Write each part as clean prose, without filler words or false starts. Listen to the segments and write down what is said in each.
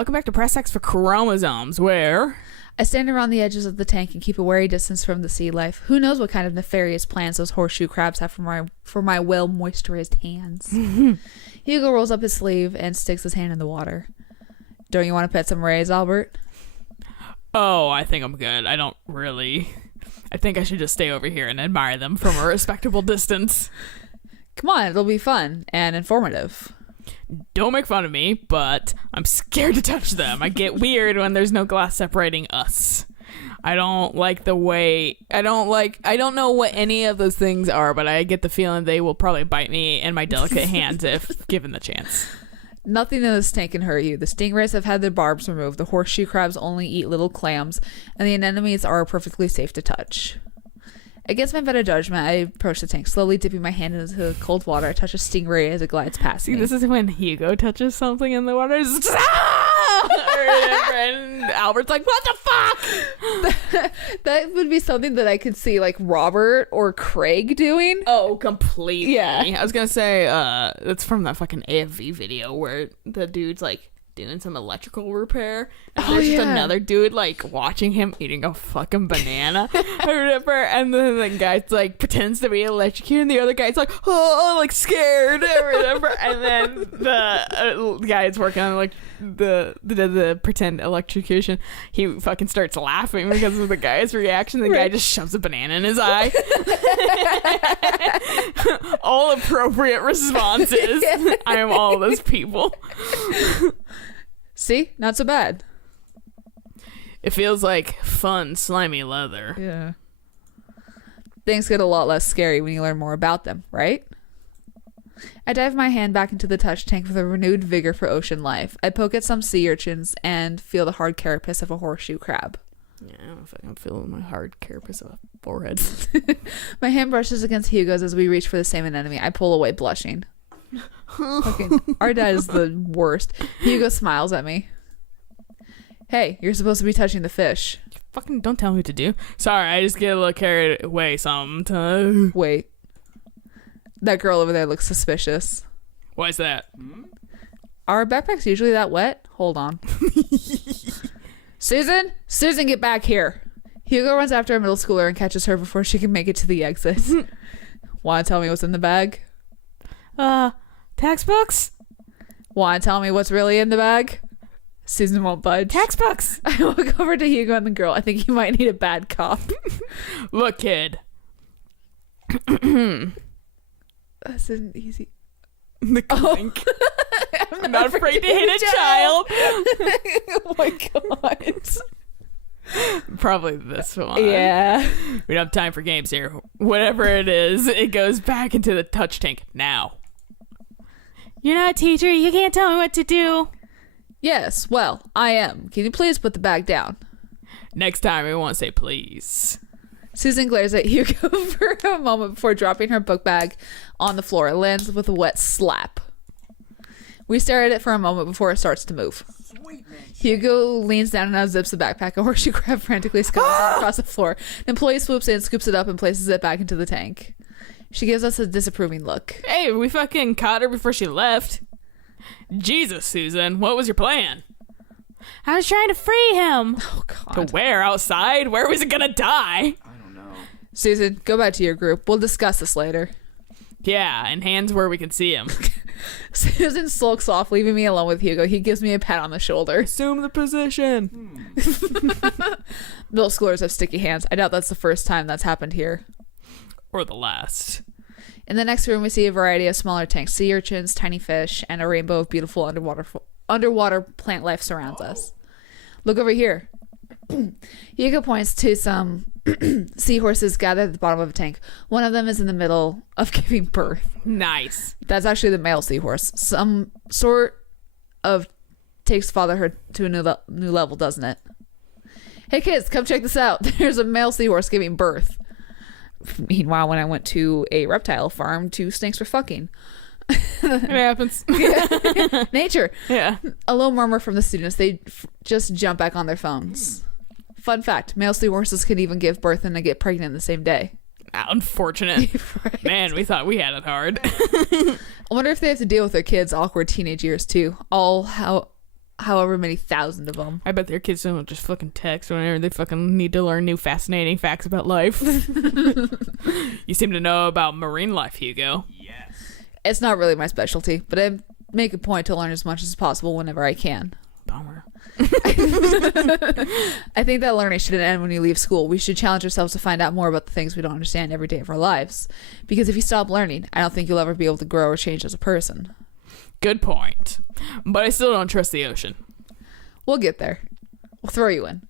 welcome back to Press X for Chromosomes, where I stand around the edges of the tank and keep a wary distance from the sea life. Who knows what kind of nefarious plans those horseshoe crabs have for my well-moisturized hands. Hugo rolls up his sleeve and sticks his hand in the water. Don't you want to pet some rays, Albert? Oh, I think I'm good. I think I should just stay over here and admire them from a respectable distance. Come on, it'll be fun and informative. Don't make fun of me, but I'm scared to touch them. I get weird when there's no glass separating us. I don't know what any of those things are, but I get the feeling they will probably bite me in my delicate hands if given the chance. Nothing in this tank can hurt you. The stingrays have had their barbs removed. The horseshoe crabs only eat little clams, and the anemones are perfectly safe to touch. Against my better judgment, I approach the tank, slowly dipping my hand into the cold water. I touch a stingray as it glides past me. This is when Hugo touches something in the water. And Albert's like, what the fuck? That would be something that I could see like Robert or Craig doing. Oh, completely. Yeah. I was gonna say, it's from that fucking AFV video where the dude's like doing some electrical repair, and there's just another dude like watching him eating a fucking banana or whatever, and then the guy like pretends to be electrocuted, and the other guy's like, oh, like scared or whatever, and then the guy's working on like the pretend electrocution. He fucking starts laughing because of the guy's reaction. The guy just shoves a banana in his eye. All appropriate responses. I am all those people. See? Not so bad. It feels like fun, slimy leather. Yeah. Things get a lot less scary when you learn more about them, right? I dive my hand back into the touch tank with a renewed vigor for ocean life. I poke at some sea urchins and feel the hard carapace of a horseshoe crab. Yeah, I don't know if I'm feeling my hard carapace of a forehead. My hand brushes against Hugo's as we reach for the same anemone. I pull away, blushing. Our dad is the worst. Hugo smiles at me. Hey, you're supposed to be touching the fish. Fucking don't tell me what to do. Sorry, I just get a little carried away sometimes. Wait. That girl over there looks suspicious. Why is that? Are backpacks usually that wet? Hold on. Susan, get back here. Hugo runs after a middle schooler and catches her before she can make it to the exit. Want to tell me what's in the bag? Textbooks? Want to tell me what's really in the bag? Susan won't budge. Textbooks! I walk over to Hugo and the girl. I think you might need a bad cop. Look, kid. This isn't easy. The clink. I'm not afraid to hit a child. Oh my god. Probably this one. Yeah. We don't have time for games here. Whatever it is, it goes back into the touch tank now. You're not a teacher. You can't tell me what to do. Yes, well, I am. Can you please put the bag down? Next time, we won't say please. Susan glares at Hugo for a moment before dropping her book bag on the floor. It lands with a wet slap. We stare at it for a moment before it starts to move. Hugo leans down and unzips the backpack. A horseshoe crab frantically scuttles across the floor. An employee swoops in, scoops it up, and places it back into the tank. She gives us a disapproving look. Hey, we fucking caught her before she left. Jesus, Susan, what was your plan? I was trying to free him. Oh, God. To where? Outside? Where was it gonna die? I don't know. Susan, go back to your group. We'll discuss this later. Yeah, and hands where we can see him. Susan sulks off, leaving me alone with Hugo. He gives me a pat on the shoulder. Assume the position. Middle schoolers have sticky hands. I doubt that's the first time that's happened here. Or the last. In the next room, we see a variety of smaller tanks, sea urchins, tiny fish, and a rainbow of beautiful underwater plant life surrounds us. Look over here. Hugo points to some seahorses gathered at the bottom of a tank. One of them is in the middle of giving birth. Nice. That's actually the male seahorse. Some sort of takes fatherhood to a new level, doesn't it? Hey kids, come check this out. There's a male seahorse giving birth. Meanwhile, when I went to a reptile farm, 2 snakes were fucking. It happens. Nature. Yeah. A low murmur from the students. They just jump back on their phones. Fun fact, male seahorses can even give birth and then get pregnant the same day. Unfortunate. Right. Man, we thought we had it hard. I wonder if they have to deal with their kids' awkward teenage years too. All however many thousand of them. I bet their kids don't just fucking text whenever they fucking need to learn new fascinating facts about life. You seem to know about marine life, Hugo. It's not really my specialty, but I make a point to learn as much as possible whenever I can. Bummer. I think that learning shouldn't end when you leave school. We should challenge ourselves to find out more about the things we don't understand every day of our lives. Because if you stop learning, I don't think you'll ever be able to grow or change as a person. Good point. But I still don't trust the ocean. We'll get there. We'll throw you in.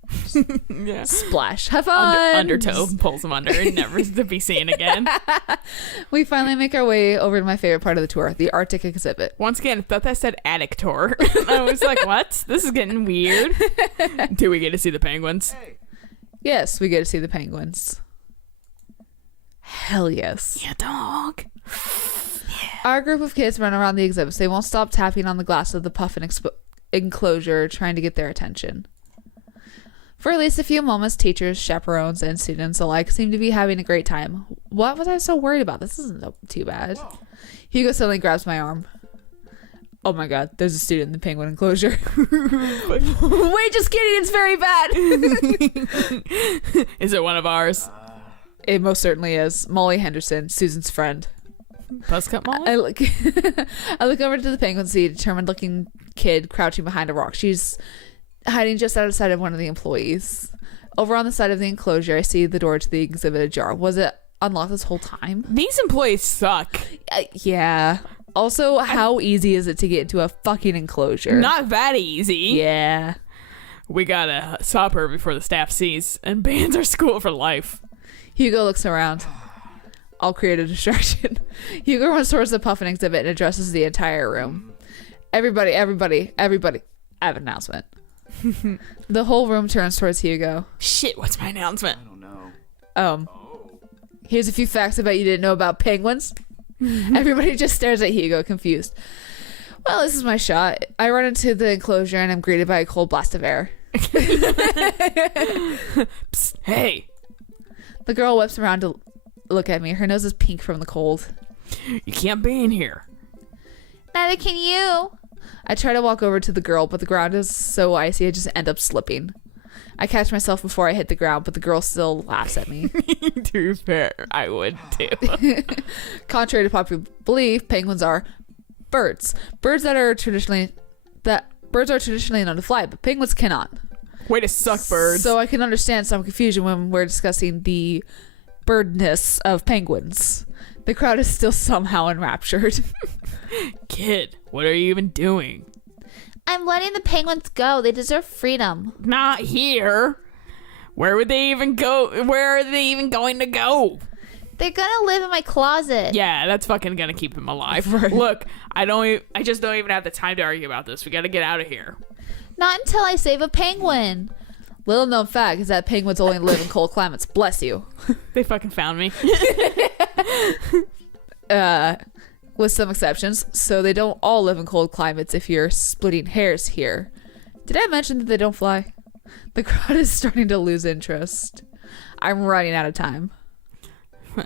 Yeah. Splash. Have fun. Undertow pulls him under and never to be seen again. We finally make our way over to my favorite part of the tour, the Arctic exhibit. Once again, I thought that said attic tour. I was like, what? This is getting weird. Do we get to see the penguins? Yes, we get to see the penguins. Hell yes. Yeah, dog. Our group of kids run around the exhibits. They won't stop tapping on the glass of the puffin enclosure, trying to get their attention. For at least a few moments, teachers, chaperones, and students alike seem to be having a great time. What was I so worried about? This isn't too bad. Whoa. Hugo suddenly grabs my arm. Oh my god, there's a student in the penguin enclosure. Wait, just kidding, it's very bad. Is it one of ours? It most certainly is. Molly Henderson, Susan's friend. Buzzcut Molly? I look over to the penguin, see a determined looking kid crouching behind a rock. She's hiding just outside of one of the employees. Over on the side of the enclosure, I see the door to the exhibit ajar. Was it unlocked this whole time? These employees suck. Yeah. Also, how easy is it to get into a fucking enclosure? Not that easy. Yeah. We gotta stop her before the staff sees and bans our school for life. Hugo looks around. I'll create a distraction. Hugo runs towards the puffin exhibit and addresses the entire room. Everybody, I have an announcement. The whole room turns towards Hugo. Shit, what's my announcement? I don't know. Here's a few facts about you didn't know about penguins. Everybody just stares at Hugo, confused. Well, this is my shot. I run into the enclosure and I'm greeted by a cold blast of air. Psst, hey. The girl whips around to look at me. Her nose is pink from the cold. You can't be in here. Neither can you. I try to walk over to the girl, but the ground is so icy I just end up slipping. I catch myself before I hit the ground, but the girl still laughs at me. To be fair, I would too. Contrary to popular belief, penguins are birds. Birds are traditionally known to fly, but penguins cannot. Way to suck, birds. So I can understand some confusion when we're discussing the birdness of penguins. The crowd is still somehow enraptured. Kid, what are you even doing? I'm letting the penguins go. They deserve freedom. Not here. Where would they even go? Where are they even going to go? They're gonna live in my closet. Yeah, that's fucking gonna keep them alive. Right. Look, I just don't even have the time to argue about this. We gotta get out of here. Not until I save a penguin. Little known fact is that penguins only live in cold climates. Bless you. They fucking found me. With some exceptions. So they don't all live in cold climates if you're splitting hairs here. Did I mention that they don't fly? The crowd is starting to lose interest. I'm running out of time. I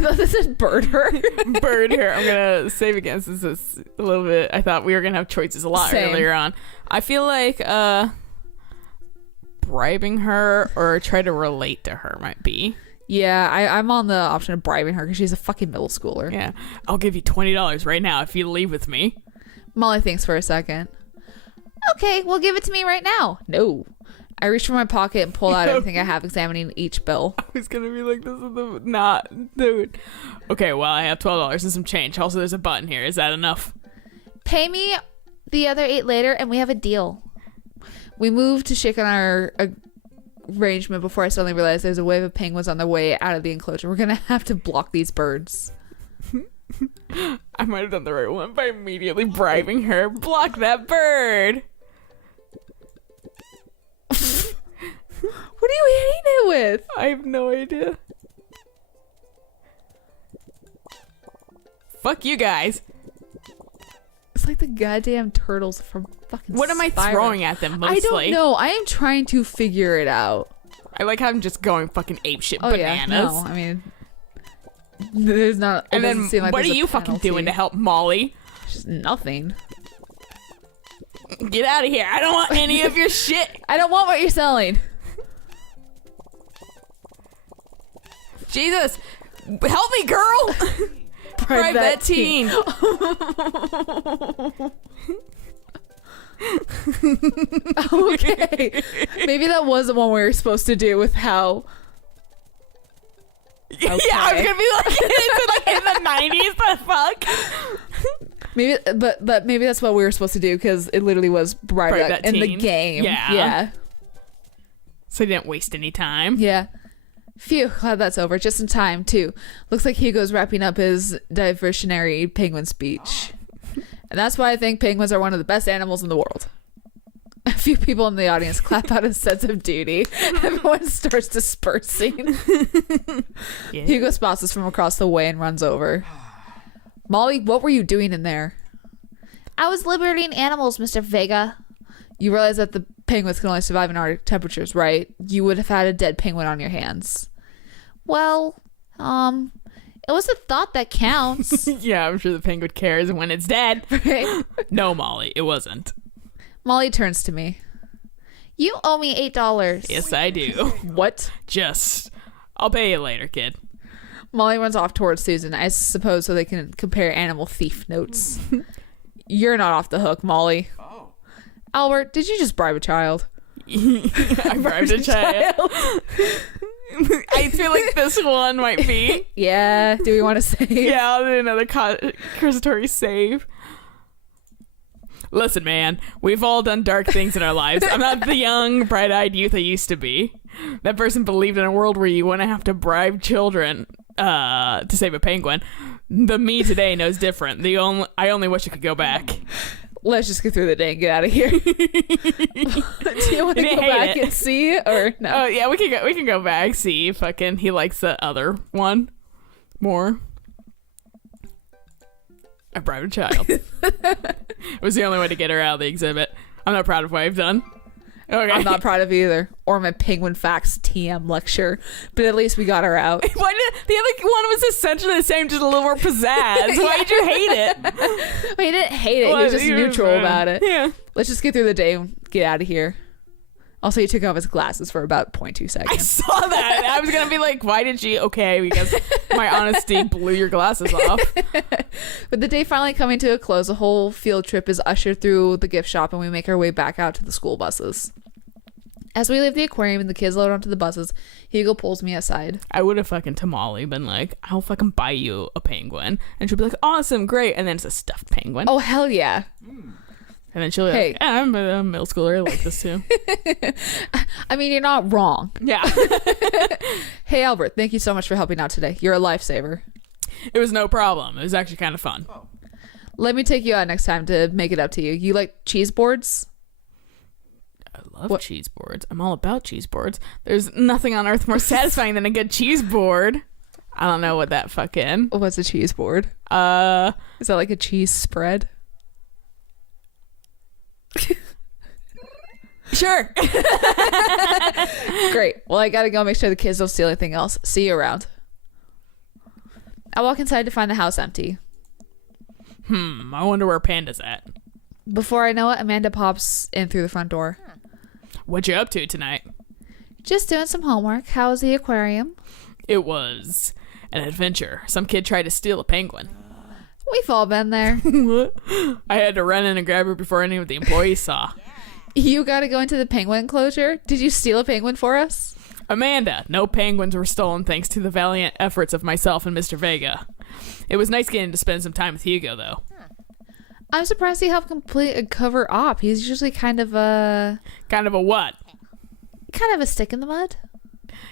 thought this said bird her. Bird her. I'm gonna save against this a little bit. I thought we were gonna have choices a lot earlier on. I feel like bribing her or try to relate to her might be. Yeah, I'm on the option of bribing her because she's a fucking middle schooler. Yeah. I'll give you $20 right now if you leave with me. Molly thinks for a second. Okay, well, give it to me right now. No. I reach for my pocket and pull out everything I have, examining each bill. I was gonna be like, this is the not, dude. Okay, well, I have $12 and some change. Also, there's a button here. Is that enough? Pay me the other 8 later, and we have a deal. We move to shake on our arrangement before I suddenly realize there's a wave of penguins on their way out of the enclosure. We're gonna have to block these birds. I might have done the right one by immediately bribing her. Block that bird. What are you hitting it with? I have no idea. Fuck you guys. It's like the goddamn turtles from fucking What am I Spyro. throwing at them mostly? I don't know. I am trying to figure it out. I like how I'm just going fucking apeshit Oh bananas. yeah, no, I mean, there's not. And then what are you fucking doing to help Molly? Just nothing. Get out of here. I don't want any of your shit. I don't want what you're selling. Jesus. Help me, girl. Bribe that teen. Okay. Maybe that wasn't what we were supposed to do with how... Okay. Yeah, I was gonna be like, in the 90s, the fuck? Maybe, but maybe that's what we were supposed to do, because it literally was bribe that in the game. Yeah. So you didn't waste any time. Yeah. Phew, glad that's over. Just in time, too. Looks like Hugo's wrapping up his diversionary penguin speech. And that's why I think penguins are one of the best animals in the world. A few people in the audience clap out a sense of duty. Everyone starts dispersing. Yeah. Hugo spots us from across the way and runs over. Molly, what were you doing in there? I was liberating animals, Mr. Vega. You realize that the penguins can only survive in Arctic temperatures, right? You would have had a dead penguin on your hands. Well, it was a thought that counts. Yeah, I'm sure the penguin cares when it's dead. Right? No, Molly, it wasn't. Molly turns to me. You owe me $8. Yes, I do. What? I'll pay you later, kid. Molly runs off towards Susan, I suppose so they can compare animal thief notes. You're not off the hook, Molly. Oh. Albert, did you just bribe a child? I bribed a child. I feel like this one might be. Yeah. Do we want to say? Yeah, I'll do another accusatory save. Listen, man, we've all done dark things in our lives. I'm not the young, bright-eyed youth I used to be. That person believed in a world where you wouldn't have to bribe children to save a penguin. The me today knows different. I only wish I could go back. Let's just get through the day and get out of here. Do you want to go back and see, or no? Oh yeah, we can go back, see fucking he likes the other one more. I bribed a child. It was the only way to get her out of the exhibit. I'm not proud of what I've done. Okay. I'm not proud of either. Or my penguin facts TM lecture. But at least we got her out. Why did the other one was essentially the same, just a little more pizzazz? Why did you hate it? Well, he didn't hate it. He was just neutral about it. Yeah. Let's just get through the day and get out of here. Also, he took off his glasses for about 0.2 I seconds. saw that. I was gonna be like, why did she? Okay, because my honesty blew your glasses off. With the day finally coming to a close, a whole field trip is ushered through the gift shop, and we make our way back out to the school buses. As we leave the aquarium and the kids load onto the buses, Hugo pulls me aside. I would have fucking Tamale been like, I'll fucking buy you a penguin. And she'll be like, awesome, great. And then it's a stuffed penguin. Oh, hell yeah. And then she'll be like, yeah, I'm a middle schooler. I like this too. I mean, you're not wrong. Yeah. Hey, Albert, thank you so much for helping out today. You're a lifesaver. It was no problem. It was actually kind of fun. Oh. Let me take you out next time to make it up to you. You like cheese boards? I love cheese boards. I'm all about cheese boards. There's nothing on earth more satisfying than a good cheese board. I don't know what that fucking. What's a cheese board? Is that like a cheese spread? Sure. Great. Well, I gotta go make sure the kids don't steal anything else. See you around. I walk inside to find the house empty. I wonder where Panda's at. Before I know it, Amanda pops in through the front door. What you up to tonight? Just doing some homework. How was the aquarium? It was an adventure. Some kid tried to steal a penguin. We've all been there. I had to run in and grab her before any of the employees saw. You gotta go into the penguin enclosure? Did you steal a penguin for us? Amanda, no penguins were stolen thanks to the valiant efforts of myself and Mr. Vega. It was nice getting to spend some time with Hugo, though. I'm surprised he helped complete a cover op. He's usually kind of a what? Kind of a stick in the mud.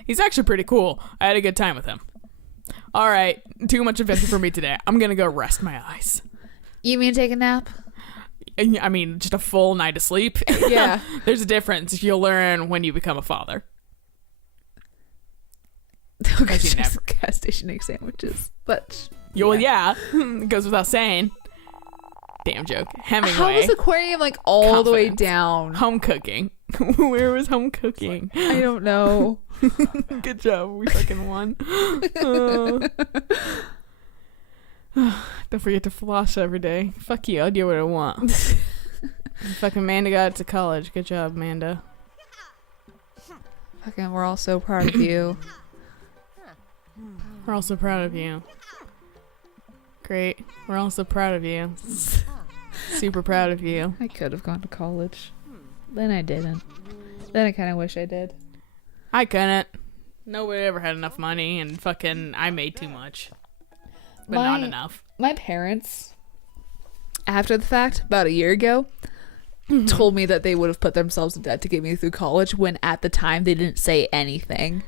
He's actually pretty cool. I had a good time with him. All right, too much adventure for me today. I'm gonna go rest my eyes. You mean take a nap? I mean, just a full night of sleep. Yeah. There's a difference. You'll learn when you become a father. Okay, just gas station egg sandwiches. But yeah, it goes without saying. Damn joke. Hemingway. How was the aquarium like all the way Confidence. down? Home cooking. Where was home cooking? I don't know. Good job. We fucking won. Don't forget to floss every day. Fuck you. I'll do what I want. Fucking Amanda got to college. Good job, Amanda. Fucking, we're all so proud of you. We're also proud of you. Great. We're also proud of you. Super proud of you. I could have gone to college. Then I didn't. Then I kind of wish I did. I couldn't. Nobody ever had enough money, and fucking I made too much. But not enough. My parents, after the fact, about a year ago, told me that they would have put themselves in debt to get me through college when at the time they didn't say anything.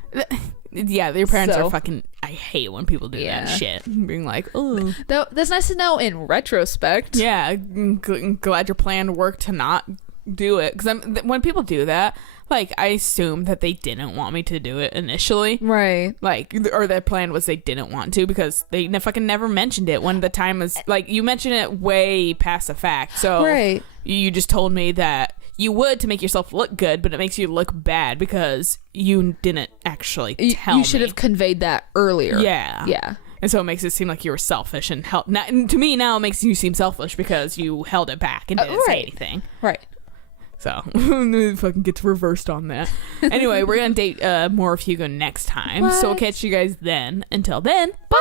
Yeah, your parents are fucking... I hate when people do that shit. Being like, oh. That's nice to know in retrospect. Yeah, glad your plan worked to not do it. Because when people do that, like, I assume that they didn't want me to do it initially. Right. Like, or their plan was they didn't want to because they fucking never mentioned it when the time was... Like, you mentioned it way past the fact. So right. You just told me that you would to make yourself look good, but it makes you look bad because you didn't actually tell me. You should have conveyed that earlier. Yeah. Yeah. And so it makes it seem like you were selfish and to me now it makes you seem selfish because you held it back and didn't say anything. Right. So fucking gets reversed on that. Anyway, we're gonna date more of Hugo next time. What? So we'll catch you guys then. Until then, bye.